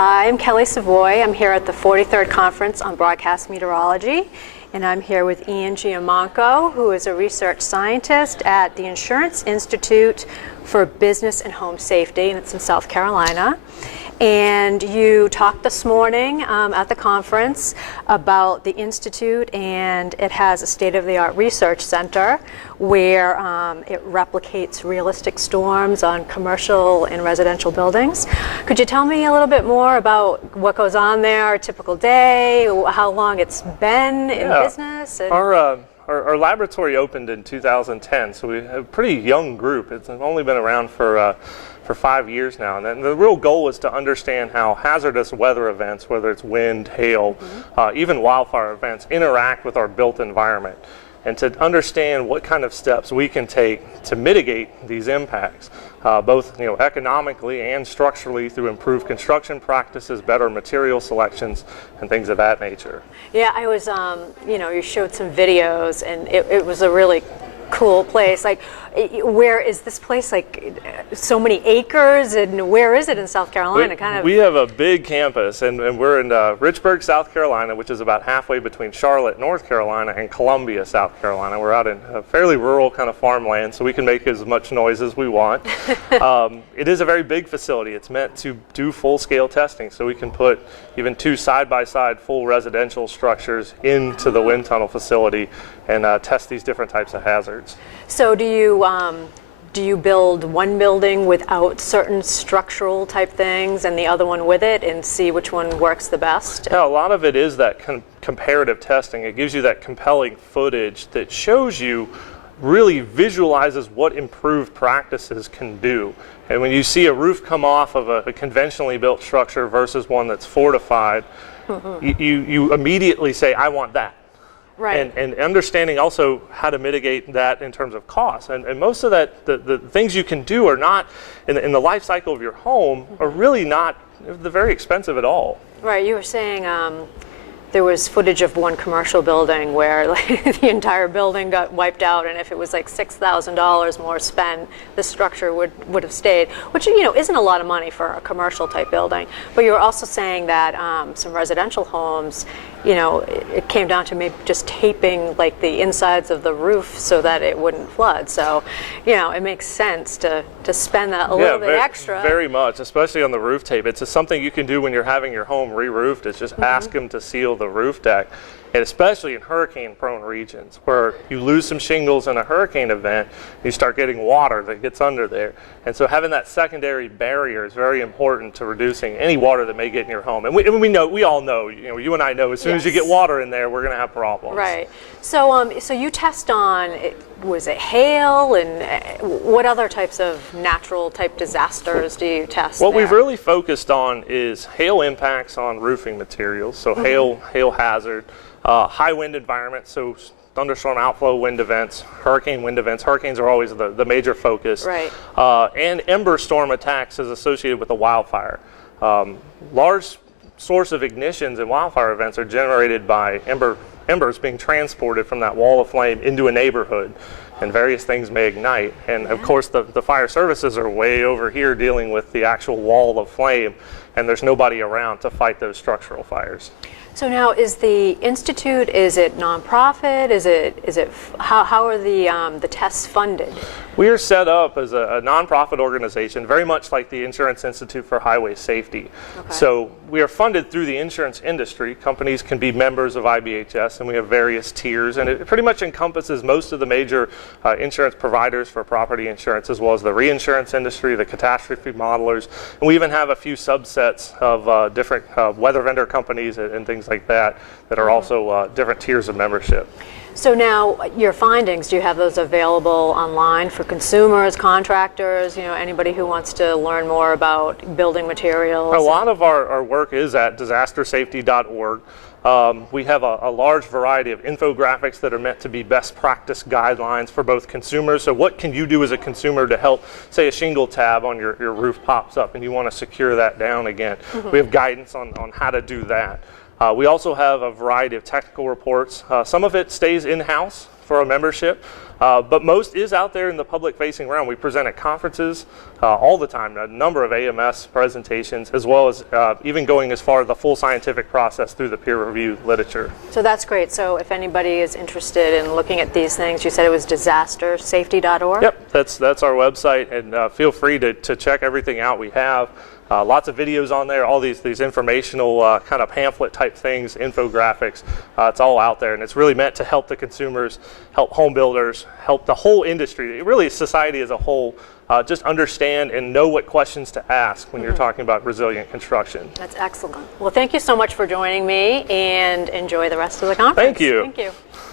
Hi, I'm Kelly Savoie. I'm here at the 43rd Conference on Broadcast Meteorology, and I'm here with Giammanco, who is a research scientist at the Insurance Institute for Business and Home Safety, and it's in South Carolina. And you talked this morning at the conference about the Institute, and it has a state-of-the-art research center where it replicates realistic storms on commercial and residential buildings. Could you tell me a little bit more about what goes on there, a typical day, how long it's been in business? And Our laboratory opened in 2010, so we have a pretty young group. It's only been around for 5 years now. And then the real goal is to understand how hazardous weather events, whether it's wind, hail, even wildfire events, interact with our built environment, and to understand what kind of steps we can take to mitigate these impacts, both economically and structurally through improved construction practices, better material selections, and things of that nature. Yeah, I was, you showed some videos, and it was a really cool place. Like, where is this place? Like, so many acres, and where is it in South Carolina? We have a big campus, and we're in Richburg, South Carolina, which is about halfway between Charlotte, North Carolina, and Columbia, South Carolina. We're out in a fairly rural kind of farmland, so we can make as much noise as we want. It is a very big facility. It's meant to do full-scale testing, so we can put even 2 side-by-side full residential structures into the wind tunnel facility and test these different types of hazards. So do you build one building without certain structural type things and the other one with it and see which one works the best? Yeah, a lot of it is that comparative testing. It gives you that compelling footage that shows you, really visualizes what improved practices can do. And when you see a roof come off of a conventionally built structure versus one that's fortified, you immediately say, I want that. Right. And understanding also how to mitigate that in terms of cost. And most of that, the things you can do are not, in the life cycle of your home, are really not very expensive at all. Right, you were saying there was footage of one commercial building where the entire building got wiped out, and if it was like $6,000 more spent, the structure would have stayed, which isn't a lot of money for a commercial type building. But you were also saying that some residential homes, it came down to maybe just taping like the insides of the roof so that it wouldn't flood. So, it makes sense to spend that a little bit extra. Very much, especially on the roof tape. It's just something you can do when you're having your home re-roofed. It's just ask them to seal the roof deck. And especially in hurricane-prone regions where you lose some shingles in a hurricane event, you start getting water that gets under there. And so having that secondary barrier is very important to reducing any water that may get in your home. And we all know, you and I know, as soon as you get water in there, we're going to have problems. Right. So, so you test on, was it hail, and what other types of natural type disasters do you test? What we've really focused on is hail impacts on roofing materials, so hail hazard. High wind environment, so thunderstorm outflow wind events, hurricane wind events. Hurricanes are always the major focus. Right. And ember storm attacks is associated with a wildfire. Large source of ignitions in wildfire events are generated by embers being transported from that wall of flame into a neighborhood, and various things may ignite. And of course the fire services are way over here dealing with the actual wall of flame, and there's nobody around to fight those structural fires. So now, is the Institute, is it nonprofit? Is it how are the tests funded? We are set up as a nonprofit organization, very much like the Insurance Institute for Highway Safety. Okay. So we are funded through the insurance industry. Companies can be members of IBHS, and we have various tiers, and it pretty much encompasses most of the major insurance providers for property insurance, as well as the reinsurance industry, the catastrophe modelers, and we even have a few subsets of different weather vendor companies and things like that are also different tiers of membership. So now, your findings, do you have those available online for consumers, contractors, anybody who wants to learn more about building materials? A lot of our work is at disastersafety.org. We have a large variety of infographics that are meant to be best practice guidelines for both consumers. So what can you do as a consumer to help, say, a shingle tab on your roof pops up and you want to secure that down again? We have guidance on how to do that. We also have a variety of technical reports. Some of it stays in-house for a membership. But most is out there in the public-facing realm. We present at conferences all the time, a number of AMS presentations, as well as even going as far as the full scientific process through the peer-reviewed literature. So that's great. So if anybody is interested in looking at these things, you said it was disastersafety.org? Yep, that's our website, and feel free to check everything out we have. Lots of videos on there, all these informational kind of pamphlet type things, infographics. It's all out there, and it's really meant to help the consumers, help home builders, help the whole industry, really society as a whole, just understand and know what questions to ask when you're talking about resilient construction. That's excellent. Well, thank you so much for joining me, and enjoy the rest of the conference. Thank you. Thank you.